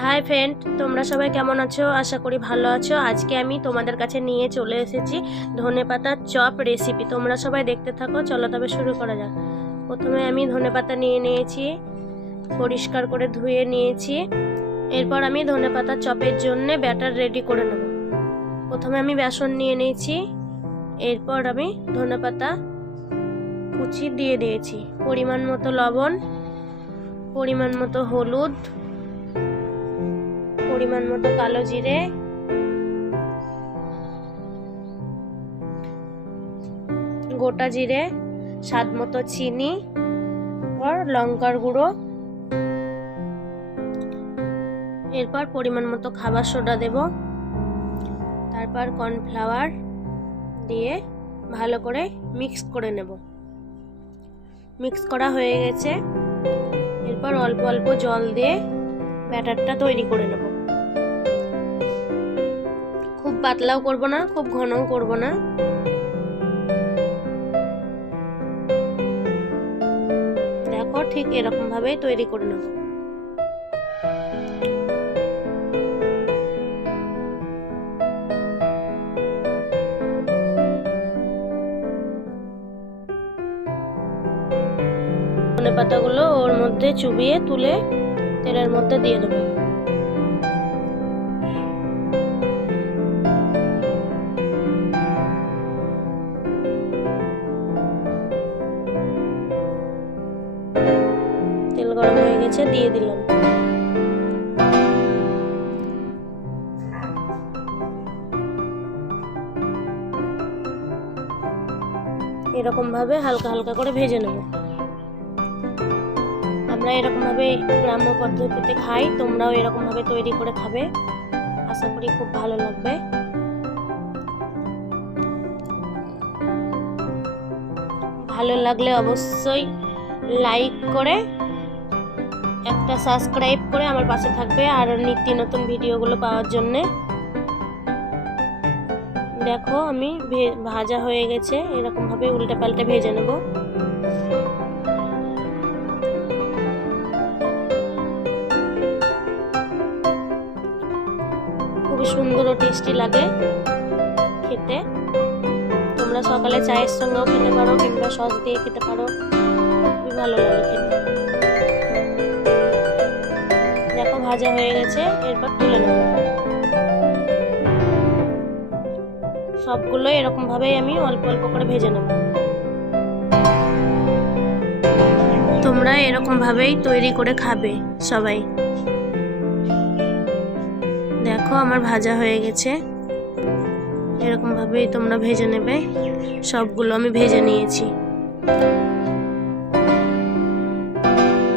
Hi friend, তোমরা সবাই কেমন আছো? আশা করি ভালো আছো। আজকে আমি তোমাদের কাছে নিয়ে চলে এসেছি ধনেপাতার চপ রেসিপি। তোমরা সবাই দেখতে থাকো। চলো তবে শুরু করা যাক। প্রথমে আমি ধনেপাতা নিয়ে নিয়েছি, পরিষ্কার করে ধুয়ে নিয়েছি। এরপর আমি ধনেপাতার চপের জন্য ব্যাটার রেডি করে নেব। প্রথমে আমি বেসন নিয়ে নিয়েছি, এরপর আমি ধনেপাতা কুচি দিয়ে দিয়েছি, পরিমাণ মতো লবণ, পরিমাণ মতো হলুদ, পরিমাণ মতো কালো জিরে, গোটা জিরে, স্বাদ মতো চিনি, আর লঙ্কার গুঁড়ো, এরপর পরিমাণ মতো খাবার সোডা দেব, তারপর কর্নফ্লাওয়ার দিয়ে ভালো করে মিক্স করে নেব। মিক্স করা হয়ে গেছে। এরপর অল্প অল্প জল দিয়ে ব্যাটারটা তৈরি করে নেব। খুব পাতলাও করব না, খুব ঘনও করব না। দেখো, ঠিক এরকম ভাবেই তৈরি করে নেব। ধনেপাতাগুলো ওর মধ্যে চুবিয়ে তুলে তেলের মধ্যে দিয়ে দেবো। তেল গরম হয়ে গেছে, দিয়ে দিলাম। এরকম ভাবে হালকা হালকা করে ভেজে নেব। আমরা এরকম ভাবে গ্রাম্য পদ্ধতিতে খাই, তোমরাও এরকম ভাবে তৈরি করে খাবে। আশা করি খুব ভালো লাগবে। ভালো লাগলে অবশ্যই লাইক করে একটা সাবস্ক্রাইব করে আমার পাশে থাকবে আর নিত্য নতুন ভিডিওগুলো পাওয়ার জন্য। দেখো, আমি ভাজা হয়ে গেছে। এরকম ভাবে উল্টে পাল্টে ভেজে নেব। খুবই সুন্দর ও টেস্টি লাগে খেতে। তোমরা সকালে চায়ের সঙ্গেও খেতে পারো কিংবা সস দিয়ে খেতে পারো, খুবই ভালো লাগে খেতে। দেখো, ভাজা হয়ে গেছে। এরপর তুলে নেব। সবগুলো এরকম ভাবেই আমি অল্প অল্প করে ভেজে নেব। তোমরা এরকম ভাবেই তৈরি করে খাবে সবাই। দেখো, আমার ভাজা হয়ে গেছে। এরকম ভাবেই তোমরা ভেজে নেবে। সবগুলো আমি ভেজে নিয়েছি।